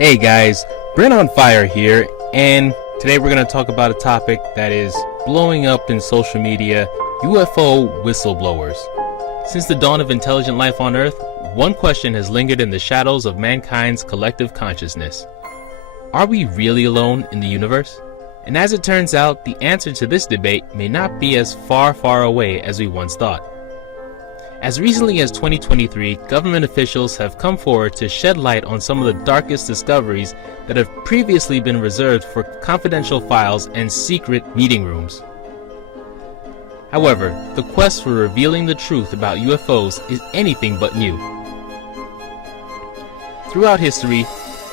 Hey guys, Brent on Fire here, and today we're going to talk about a topic that is blowing up in social media: UFO whistleblowers. Since the dawn of intelligent life on Earth, one question has lingered in the shadows of mankind's collective consciousness. Are we really alone in the universe? And as it turns out, the answer to this debate may not be as far away as we once thought. As recently as 2023, government officials have come forward to shed light on some of the darkest discoveries that have previously been reserved for confidential files and secret meeting rooms. However, the quest for revealing the truth about UFOs is anything but new. Throughout history,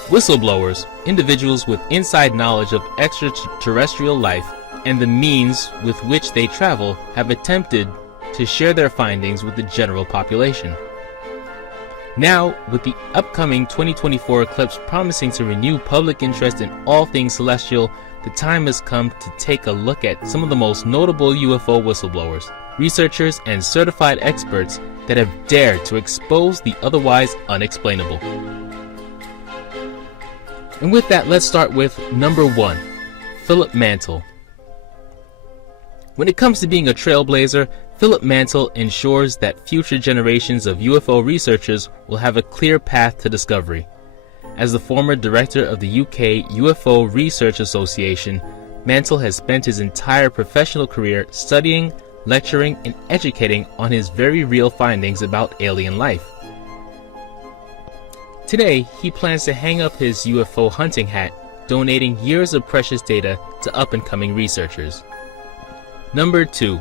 whistleblowers, individuals with inside knowledge of extraterrestrial life and the means with which they travel, have attempted to share their findings with the general population. Now, with the upcoming 2024 eclipse promising to renew public interest in all things celestial, the time has come to take a look at some of the most notable UFO whistleblowers, researchers, and certified experts that have dared to expose the otherwise unexplainable. And with that, let's start with number 1, Philip Mantle. When it comes to being a trailblazer, Philip Mantle ensures that future generations of UFO researchers will have a clear path to discovery. As the former director of the UK UFO Research Association, Mantle has spent his entire professional career studying, lecturing, and educating on his very real findings about alien life. Today, he plans to hang up his UFO hunting hat, donating years of precious data to up-and-coming researchers. Number 2.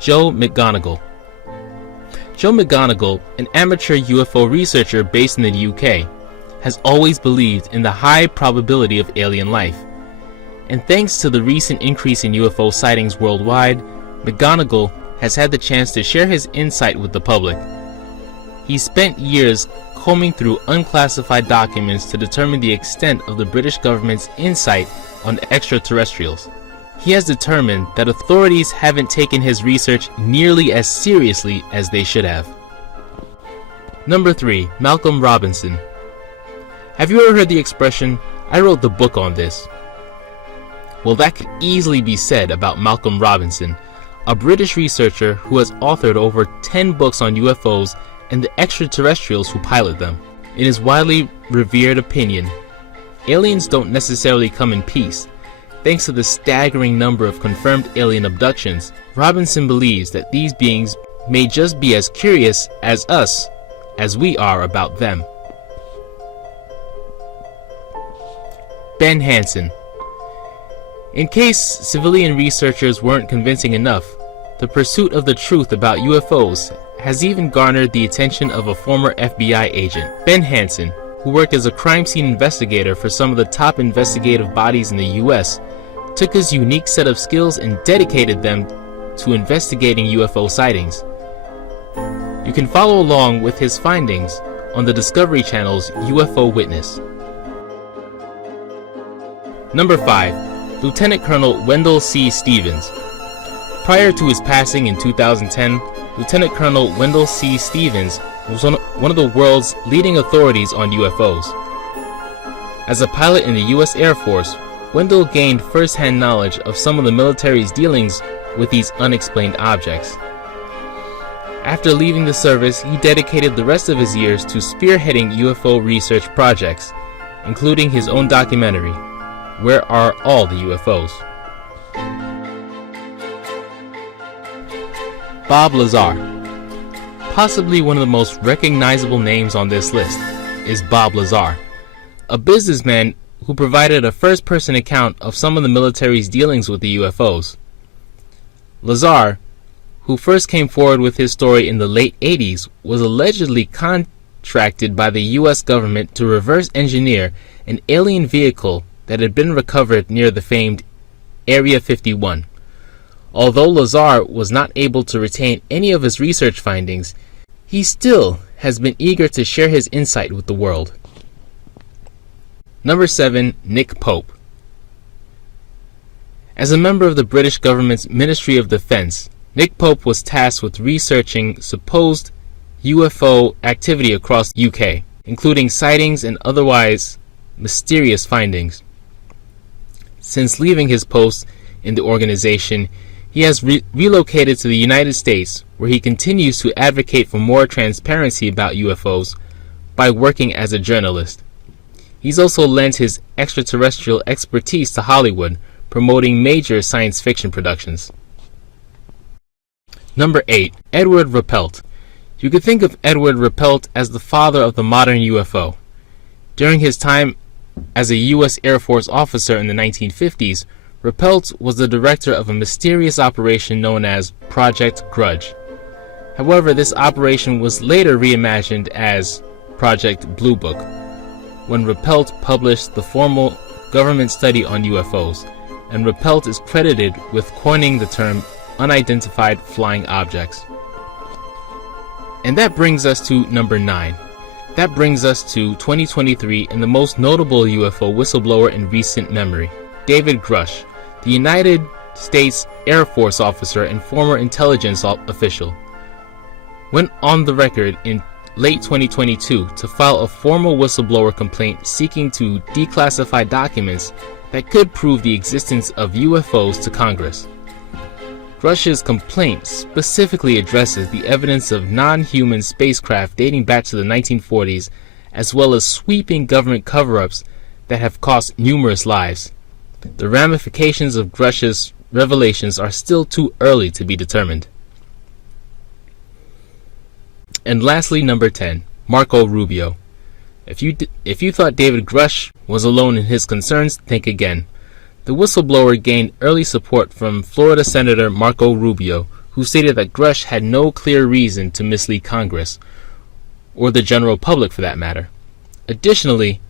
Joe McGonagall. Joe McGonagall, an amateur UFO researcher based in the UK, has always believed in the high probability of alien life. And thanks to the recent increase in UFO sightings worldwide, McGonagall has had the chance to share his insight with the public. He spent years combing through unclassified documents to determine the extent of the British government's insight on extraterrestrials. He has determined that authorities haven't taken his research nearly as seriously as they should have. Number 3. Malcolm Robinson. Have you ever heard the expression, "I wrote the book on this"? Well, that could easily be said about Malcolm Robinson, a British researcher who has authored over 10 books on UFOs and the extraterrestrials who pilot them. In his widely revered opinion, aliens don't necessarily come in peace. Thanks to the staggering number of confirmed alien abductions, Robinson believes that these beings may just be as curious as us as we are about them. Ben Hansen. In case civilian researchers weren't convincing enough, the pursuit of the truth about UFOs has even garnered the attention of a former FBI agent. Ben Hansen, who worked as a crime scene investigator for some of the top investigative bodies in the US, took his unique set of skills and dedicated them to investigating UFO sightings. You can follow along with his findings on the Discovery Channel's UFO Witness. Number 5. Lieutenant Colonel Wendell C Stevens. Prior to his passing in 2010, Lieutenant Colonel Wendell C Stevens was one of the world's leading authorities on UFOs. As a pilot in the U.S. Air Force, Wendell gained first-hand knowledge of some of the military's dealings with these unexplained objects. After leaving the service, he dedicated the rest of his years to spearheading UFO research projects, including his own documentary, Where Are All the UFOs? Bob Lazar. Possibly one of the most recognizable names on this list is Bob Lazar, a businessman who provided a first-person account of some of the military's dealings with the UFOs. Lazar, who first came forward with his story in the late 80s, was allegedly contracted by the US government to reverse engineer an alien vehicle that had been recovered near the famed Area 51. Although Lazar was not able to retain any of his research findings, he still has been eager to share his insight with the world. Number 7. Nick Pope. As a member of the British government's Ministry of Defence, Nick Pope was tasked with researching supposed UFO activity across the UK, including sightings and otherwise mysterious findings. Since leaving his post in the organization, he has relocated to the United States, where he continues to advocate for more transparency about UFOs by working as a journalist. He's also lent his extraterrestrial expertise to Hollywood, promoting major science fiction productions. Number 8. Edward Repelt. You could think of Edward Repelt as the father of the modern UFO. During his time as a U.S. Air Force officer in the 1950s, Repelt was the director of a mysterious operation known as Project Grudge. However, this operation was later reimagined as Project Blue Book, when Repelt published the formal government study on UFOs, and Repelt is credited with coining the term unidentified flying objects. And that brings us to number 9. That brings us to 2023 and the most notable UFO whistleblower in recent memory, David Grush, the United States Air Force officer and former intelligence official, went on the record in late 2022 to file a formal whistleblower complaint seeking to declassify documents that could prove the existence of UFOs to Congress. Grush's complaint specifically addresses the evidence of non-human spacecraft dating back to the 1940s, as well as sweeping government cover-ups that have cost numerous lives. The ramifications of Grush's revelations are still too early to be determined. And lastly, number 10, Marco Rubio. If you thought David Grush was alone in his concerns, think again. The whistleblower gained early support from Florida Senator Marco Rubio, who stated that Grush had no clear reason to mislead Congress, or the general public for that matter. Additionally,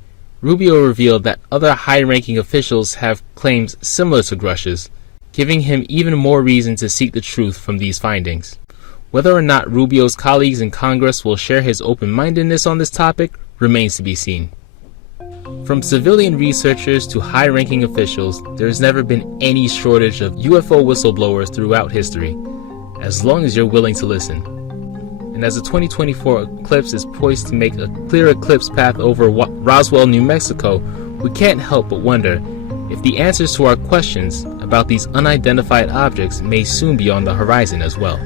Rubio revealed that other high-ranking officials have claims similar to Grush's, giving him even more reason to seek the truth from these findings. Whether or not Rubio's colleagues in Congress will share his open-mindedness on this topic remains to be seen. From civilian researchers to high-ranking officials, there has never been any shortage of UFO whistleblowers throughout history, as long as you're willing to listen. And as the 2024 eclipse is poised to make a clear eclipse path over Roswell, New Mexico, we can't help but wonder if the answers to our questions about these unidentified objects may soon be on the horizon as well.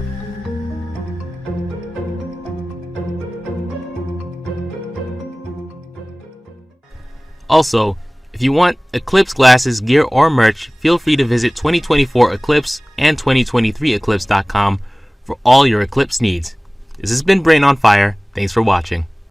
Also, if you want Eclipse glasses, gear, or merch, feel free to visit 2024 Eclipse and 2023eclipse.com for all your Eclipse needs. This has been Brain on Fire. Thanks for watching.